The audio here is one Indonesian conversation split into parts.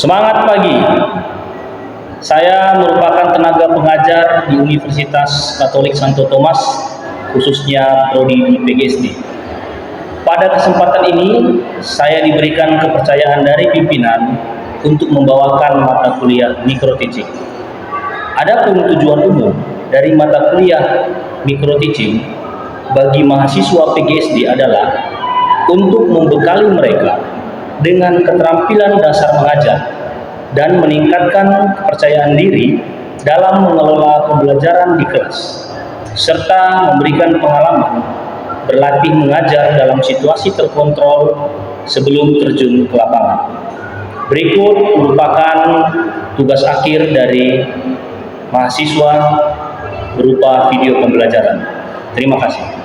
Semangat pagi. Saya merupakan tenaga pengajar di Universitas Katolik Santo Thomas, khususnya prodi PGSD. Pada kesempatan ini, saya diberikan kepercayaan dari pimpinan untuk membawakan mata kuliah microteaching. Adapun tujuan umum dari mata kuliah microteaching bagi mahasiswa PGSD adalah untuk membekali mereka dengan keterampilan dasar mengajar dan meningkatkan kepercayaan diri dalam mengelola pembelajaran di kelas, serta memberikan pengalaman berlatih mengajar dalam situasi terkontrol sebelum terjun ke lapangan. Berikut merupakan tugas akhir dari mahasiswa berupa video pembelajaran. Terima kasih.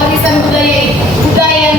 warisan budaya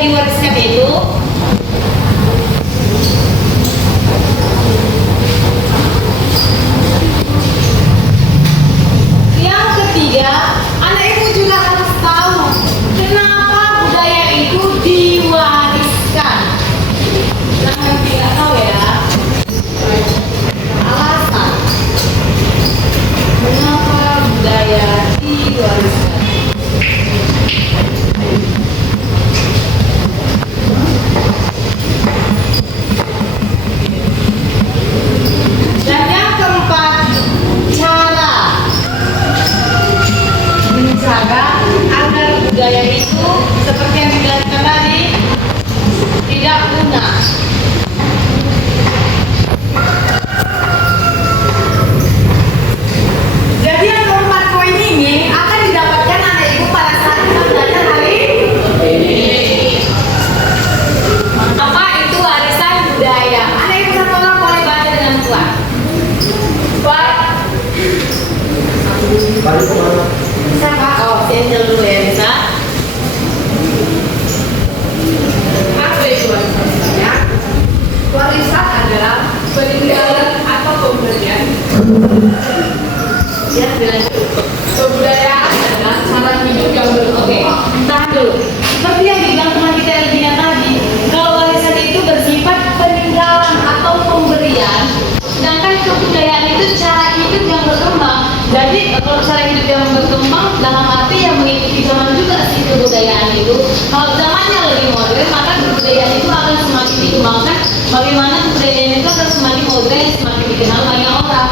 itu, kalau zamannya lebih modern, maka kebudayaan itu akan semakin dikembangkan. Bagaimana kebudayaan itu akan semakin modern, semakin dikenal banyak orang.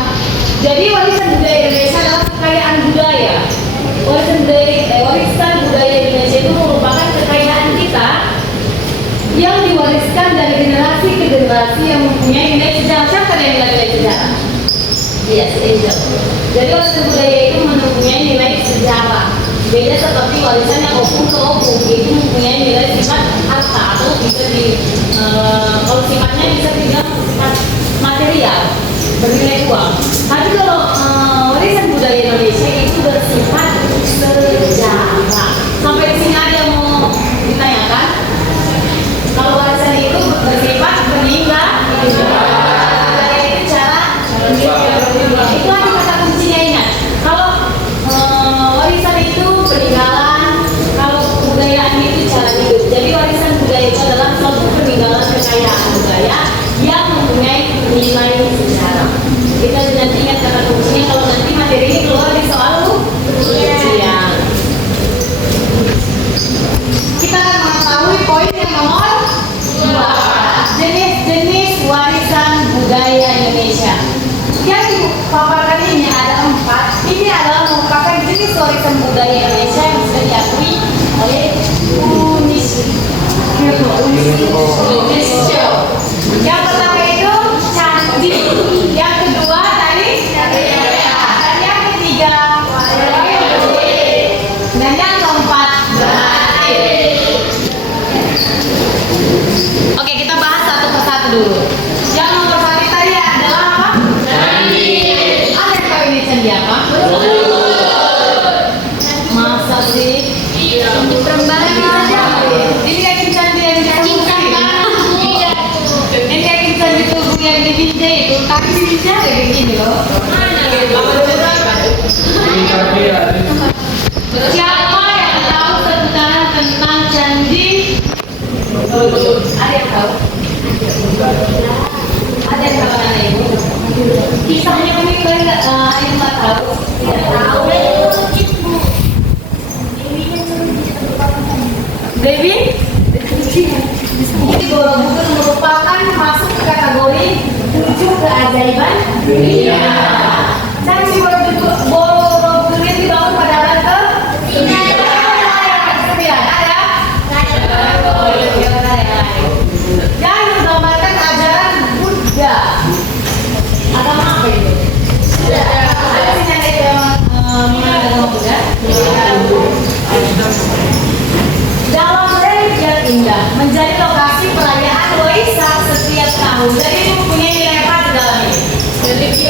Jadi warisan budaya Indonesia adalah kekayaan budaya. Warisan budaya Indonesia itu merupakan kekayaan kita yang diwariskan dari generasi ke generasi yang mempunyai nilai sejarah. Siapa yang nilai sejarah? Yes, Angel. Jadi warisan budaya itu mempunyai nilai sejarah. Beda seperti warisan yang opung ke opung, itu mempunyai nilai sifat harta atau bisa kalau sifatnya bisa dibilang sifat material, bernilai uang. Tapi kalau warisan budaya Indonesia itu bersifat sejarah. Sampai di sini ada yang mau ditanyakan? Kalau warisan itu bersifat peninggalan. Itu ada kata kuncinya, ingat. Kalau warisan itu peninggalan, kalau kebudayaan itu cara hidup. Jadi warisan budaya itu adalah suatu peninggalan kekayaan budaya yang mempunyai nilai sejarah. Kita nanti ingat kata kuncinya kalau nanti materi ini keluar di soal ujian. Kita akan mengetahui poin yang nomor 2, jenis-jenis warisan budaya Indonesia. Yang dipaparkan ini ada 4. Ini adalah merupakan jenis warisan budaya Indonesia yang sudah diakui oleh UNESCO. Yang pertama itu candi, yang kedua tadi dan yang ketiga dan yang keempat batik. Oke, kita bahas satu persatu dulu. Yang nomor 1 tadi adalah apa? Candi. Ada yang tahu ini candi apa? Masa sih? Perembalan ini yakin candi yang diperlukan kan? Ini yakin candi tubuh yang dibinjai itu, tapi dibinjai kayak gini loh. Siapa yang tahu sebutan tentang candi? Ada yang tahu? Ada yang tahu mana ibu? Kisahnya kami kalian nggak tahu? Tidak tahu. Baby, ini Borobudur merupakan masuk ke kategori 7 keajaiban dunia. Candi Borobudur ini dibangun pada abad ke-9. Ada? Dan menggambarkan ajaran Buddha. Agama apa itu? Ada sih yang agama Buddha? Dalam relief yang indah menjadi lokasi perayaan Waisak setiap tahun. Jadi itu mempunyai nilai apa di dalam ini?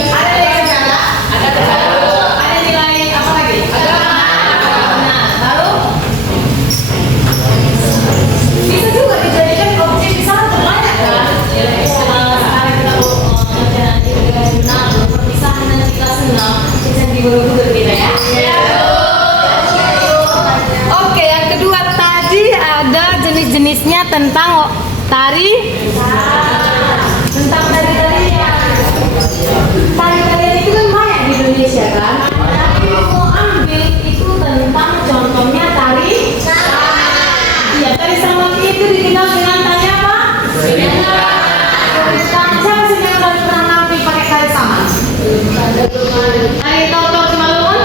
Ada nilai sejarah, ada nilai apa lagi? Agama. Nah, lalu bisa juga dijadikan objek wisata banyak kan? Sekarang kita senang, perpisahan dan kita senang, kita di Borobudur kita ya. Oke, yang kedua tadi ada jenis-jenisnya tentang tari. Tentang tari-tarian. Tari-tarian itu kan banyak di Indonesia kan? Tapi mau ambil itu tentang contohnya tari. Iya, tari saman itu dikenal dengan tari apa? Siapa sih yang udah pernah nampil pakai tari saman? Tari tahu-tahu Simalungun?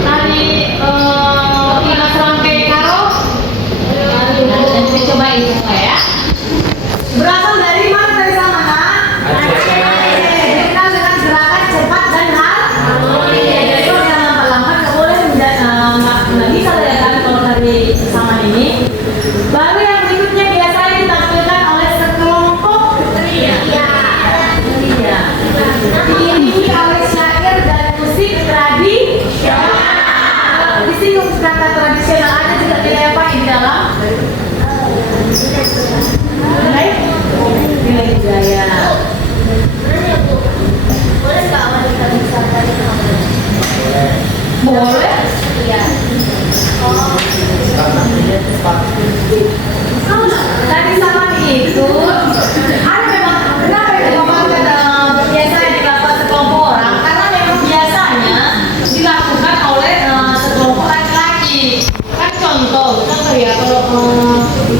Tari Imas Rampe Karo. Nanti cobain semua ya. Berasal dari mana tari saman? Dikenal dengan gerakan cepat dan harmoni. Jadi kalau yang lambat-lambat nggak boleh nggak bisa kan kalau tari saman ini. Baru yang berikutnya biasanya ditampilkan oleh sekelompok pria. Diiringi oleh syair dan musik tradisional. Di sini kata tradisional ada juga nilai apa di dalam? Nilai budaya. Boleh nggak wanita bisa tari saman? Boleh? Iya. Tadi sama itu ada memang kenapa itu memang biasanya dilakukan sekelompok orang karena memang biasanya dilakukan oleh sekelompok laki-laki. Kan contoh Contoh, ya kalau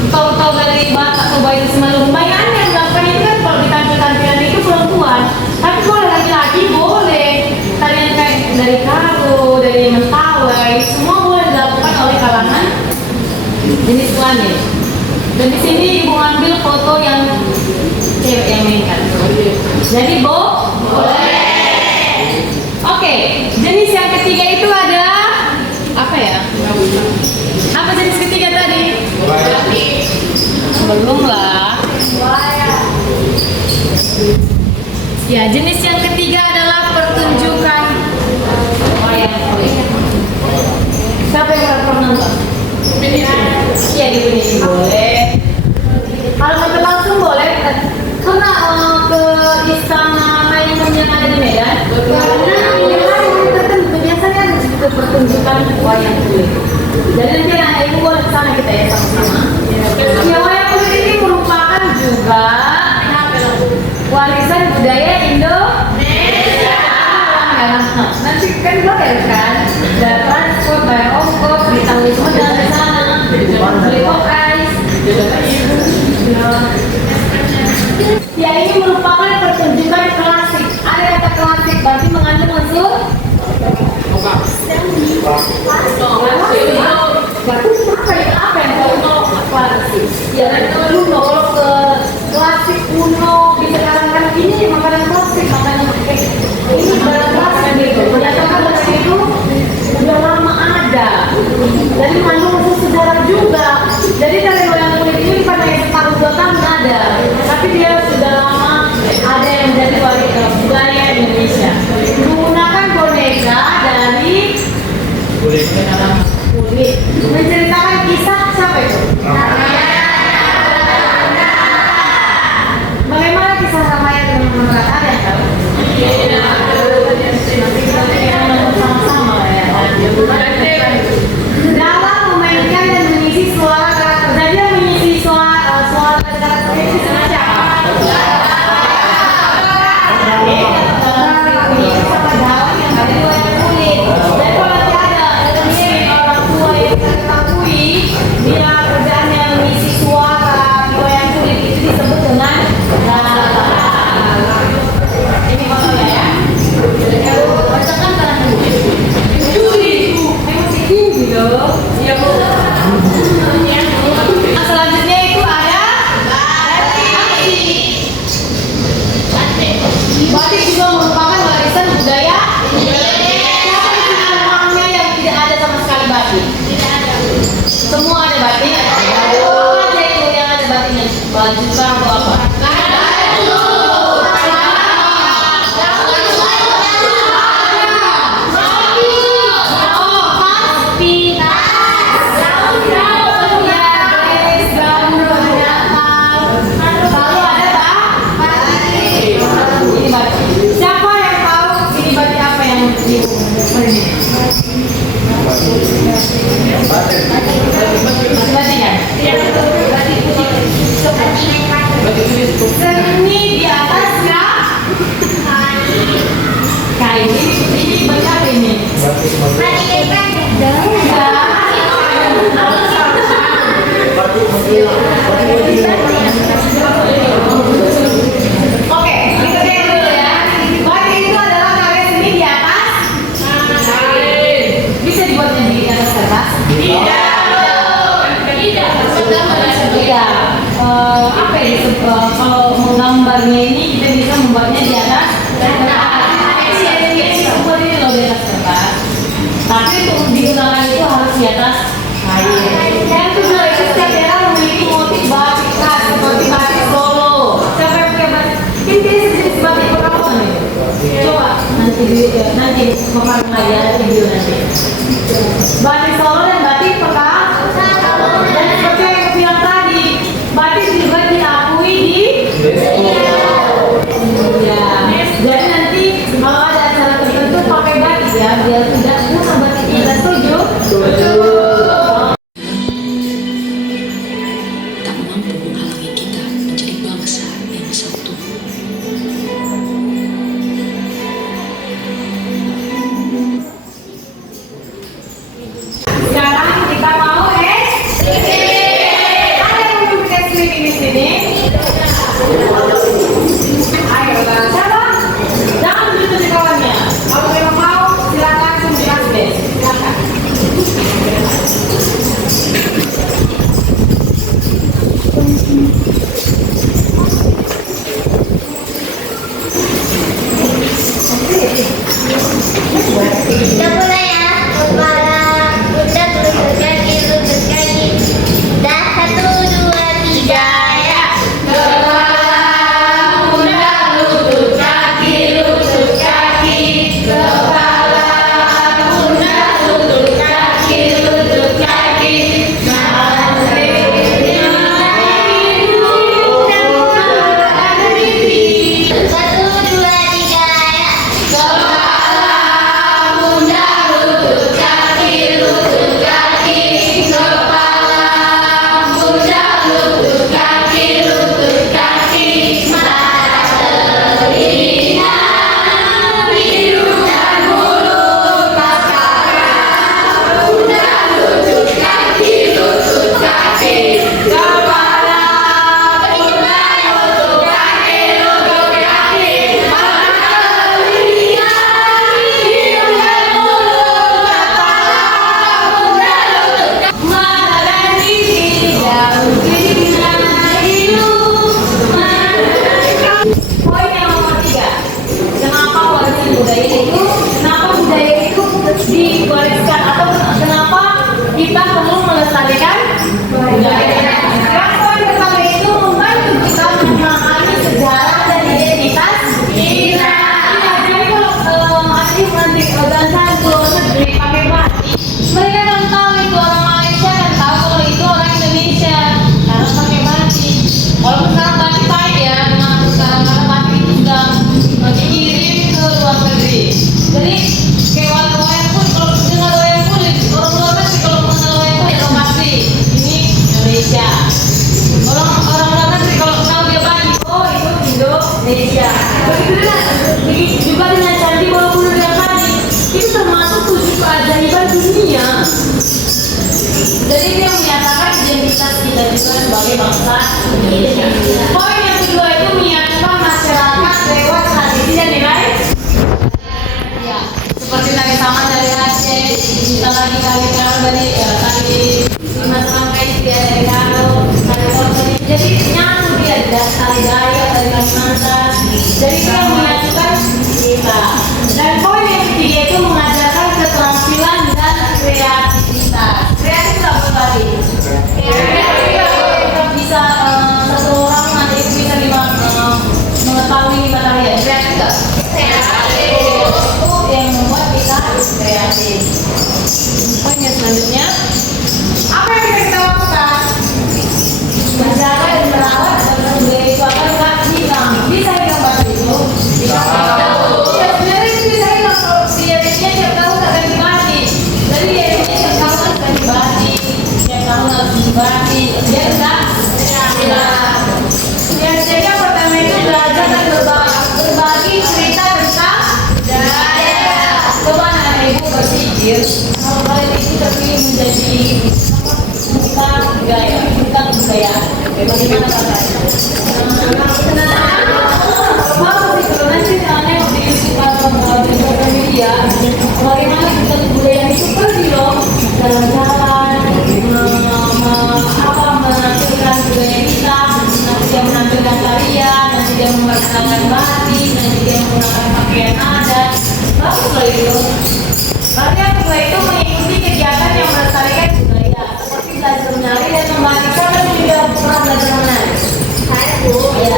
tahu dari batak atau bayi semalam bayangan yang melakukan itu kan kalau ditampil-tampilan itu perempuan, tapi kalau laki-laki boleh. Tarian kayak dari karo, dari mentawai, semua boleh dilakukan oleh kalangan jenis kelamin. Dan di sini ibu ambil foto yang cewek yang mainkan. Jadi boleh. Oke, jenis yang ketiga itu ada apa ya? Apa jenis ketiga tadi? Belum lah. Ya, jenis yang ketiga adalah pertunjukan wayang kulit. Siapa yang pernah nonton? Iya, di sini boleh. Kalau nonton langsung boleh. Karena ke istana Maimун yang ada di Medan, karena hari tertentu biasanya ada pertunjukan wayang kulit. Jadi nanti anak ibu boleh ke sana kita ya sama-sama. Ya, wayang kulit ini merupakan juga warisan budaya Indonesia. Nanti kan bayar kan, dan transport, bayar ongkos, ditanggung semua dari sana, beli kokais. Ya, ini merupakan pertunjukan klasik. Ada kata klasik berarti mengandung unsur apa yang kalau klasik? Ya, dulu kalau ke klasik kuno bisa katakan ini makanan klasik, makanan ini barang klasik gitu. Berdasarkan barang itu sudah lama ada. Jadi mengandung unsur sejarah juga. Jadi dari wayang kulit ini pada setahun 2 tahun ada, tapi dia sudah lama ada yang menjadi budaya Indonesia. Menggunakan boneka dari kulit, menceritakan kisah siapa itu? Bagaimana kisah Ramayana dengan Mahabharata? Ada yang tahu? Nanti kita lihat sama-sama ya. Dalam memainkan dan mengisi suara karakter. Jadi yang mengisi suara karakter itu sengaja apa? Dia kerjanya mengisi suara di wayang kulit itu disebut dengan ini maksudnya ya. Bacakan tangan dulu. Juli, emang tinggi loh. Iya bu. Selanjutnya itu ada batik juga merupakan warisan budaya Indonesia. Siapa yang tidak ada sama sekali batik? Semua ada batik. Apa aja itu yang ada batiknya? Baju kah atau apa? Siapa yang tahu ini batik apa yang seni di atasnya kain. Ini batik apa ini? Oke, kita lihat dulu ya. Batik itu adalah karya seni di atas kain. Bisa dibuatnya di atas kertas? Tidak. Apa ya? Kalau menggambarnya ini kita bisa membuatnya di atas kertas. Semua ini loh di atas kertas. Tapi untuk digunakan itu harus di atas kain. Dan juga itu setiap daerah memiliki motif batik khas seperti batik Solo. Siapa yang punya batik? Ini sejenis batik Pekalongan nih. Coba nanti memakan lagi ada video nanti. Batik Solo dan batik Pekalongan. Dan seperti yang aku bilang tadi, batik juga diakui di ya. Jadi nanti kalau ada acara tertentu pakai batik ya, biar tidak usah batik kita. Setuju? Tak mampu menghalangi kita menjadi bangsa yang satu. Jadi dia menyatakan identitas kita juga sebagai bangsa Indonesia. Poin yang kedua itu menyatukan masyarakat lewat tradisi dan nilai. Ya, seperti tadi sama dari Aceh, kita lagi kali-kali dari tadi Mas Sampai dia dari Kano, jadi nyatu dia dari tali Dayak dari Kalimantan. Jadi itu yang menyatukan kita. Dan poin yang ketiga itu mengajarkan keterampilan dan kreativitas. Kreatif apa tadi? Kreatif bisa satu orang nanti bisa mengetahui lima tarian. Kreatif nggak? Kreatif. Yang membuat kita kreatif. Poin yang selanjutnya, apa yang bisa kita lakukan? Menjaga dan merawat agar budaya itu akan tetap hilang. Bisa hilang batu itu? Bisa hilang. Ya sebenarnya itu bisa hilang kalau biayanya tiap tahun akan diganti. Jadi biayanya tiap tahun akan diganti, tiap tahun harus diganti. Biar enggak hilang. Ya jadi yang pertama itu belajar dan berbagi cerita tentang budaya. Coba anak ibu berpikir kalau kalian itu terpilih menjadi bukan budaya, bukan budaya. Bagaimana katanya? Kalau nanti soalnya di sosial media, bagaimana kita budaya itu pergi loh jalan-jalan, menampilkan budaya kita, nanti dia menampilkan tarian, nanti dia memperkenalkan batik, nanti dia menggunakan pakaian adat. Bagus loh itu. Berarti yang kedua itu mengikuti kegiatan yang melestarikan budaya, seperti belajar menari dan membatik. Kan juga pernah belajar menari? Saya Bu. Ya,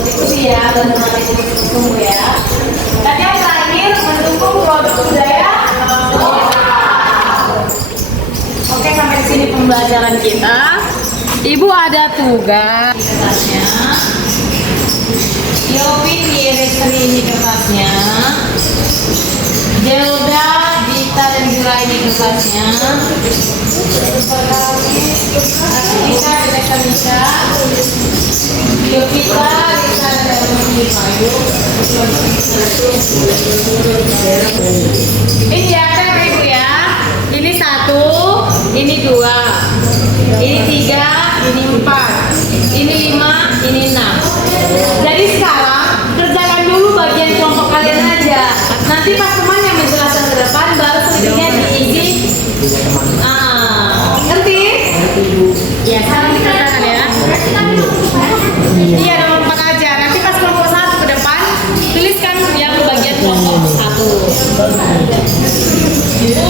itu dia dan menari itu tunggu ya. Dan yang terakhir mendukung produk budaya. Oke, sampai di sini pembelajaran kita. Ibu ada tugas. Kertasnya. Yopin diiris ini kertasnya. Delda, Dita dan Jura ini kertasnya. Kita Dita, Yopita, Dita dan Mayu. Ini siapa Ibu ya? Ini 1, ini 2, ini 3, ini 4, ini 5, ini 6. Jadi sekarang kerjakan dulu bagian kelompok kalian aja. Nanti pas teman yang menjelaskan ke depan baru selebihnya diisi. Ngerti? Ya, sekarang dikerjakan ya. Iya, nomor 4 aja. Nanti pas kelompok 1 ke depan tuliskan yang bagian kelompok 1. Kami kelompok 6 ya. Iya.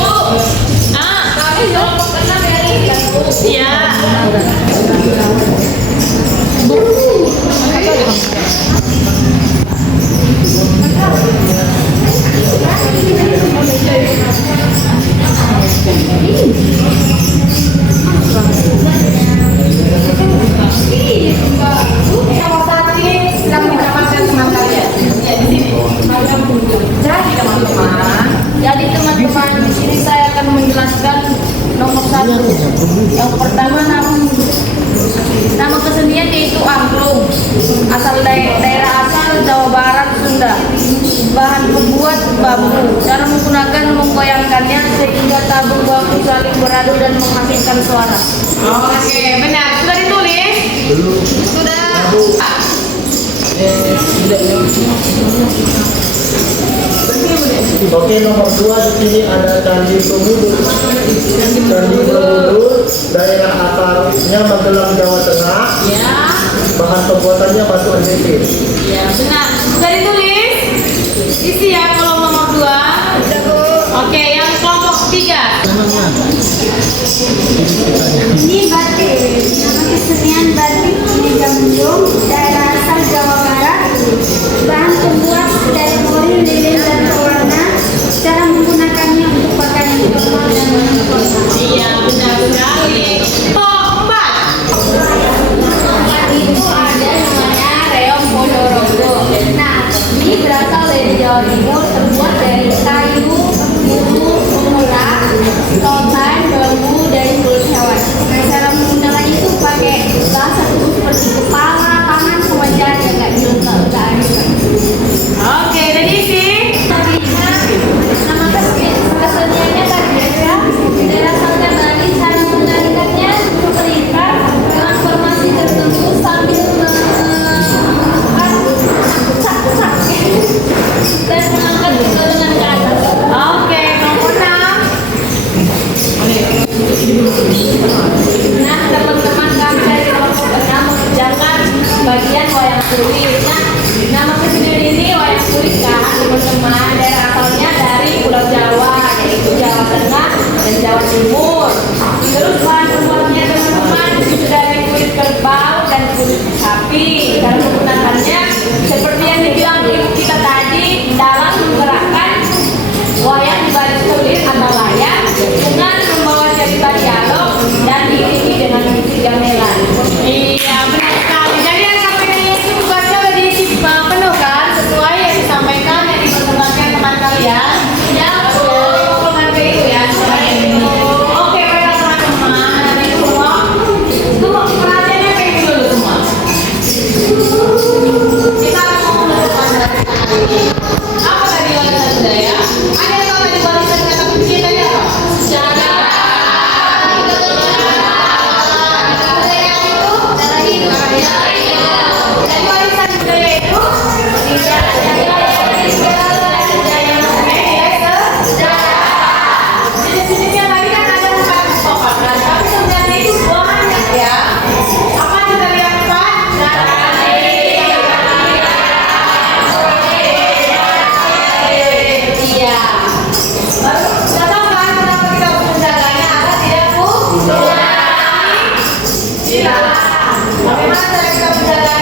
Jadi teman-teman, di sini saya akan menjelaskan nomor 1. Yang pertama nama kesenian yaitu angklung. Asal daerah asal Jawa Barat, Sunda. Bahan pembuat bambu. Cara menggunakan menggoyangkannya sehingga tabung bambu saling beradu dan menghasilkan suara. Oke, benar. Sudah ditulis? Belum. Sudah. Oke, nomor 2 di sini ada Candi Borobudur. Candi Borobudur, daerah asalnya Magelang, Jawa Tengah. Ya. Bahan pembuatannya batu andesit. Ya, benar. Sudah ditulis? Isi ya kalau nomor 2. Oke, yang kelompok 3. Ini batik. Nama kesenian batik ini Gambung, daerah asal Jawa Barat. Bahan pembuat dari mori, lilin, dan pewarna. Cara menggunakannya untuk pakaian formal dan non-formal. Iya, benar sekali. Kelompok 4. Itu ada namanya reog Ponorogo. Nah, ini berasal dari Jawa Timur, terbuat dari kayu, bulu, pemula, rotan, bambu, dari kulit hewan. Nah, cara menggunakan itu pakai bahasa tubuh seperti kepala, tangan, sama jari, nggak dilengkapkan. Oke, udah diisi? Nama keseniannya tadi ya, dari asalnya dan diiringi dengan musik gamelan. Iya, benar sekali. Jadi yang sampaikannya itu bukannya udah diisi penuh kan, sesuai yang disampaikan, yang diperkembangkan teman kalian. Ya, dengan itu ya. Oke, baiklah teman-teman, dari semua. Tunggu, perhatiannya kayak dulu semua. Kita akan mau menutup acara kita hari ini. Apa tadi warisan budaya? Ada yang tahu tadi warisan kata kunci tadi apa? Sejarah. Budaya itu cara hidup. Dan warisan budaya itu jenis-jenisnya lagi kan ada 4 pokok, tapi sebenarnya itu banyak ya. Apa kita lihat Pak? Iya. Baru sudah tahu kan kenapa kita harus menjaganya agar tidak punah? Iya. Bagaimana cara kita menjaganya?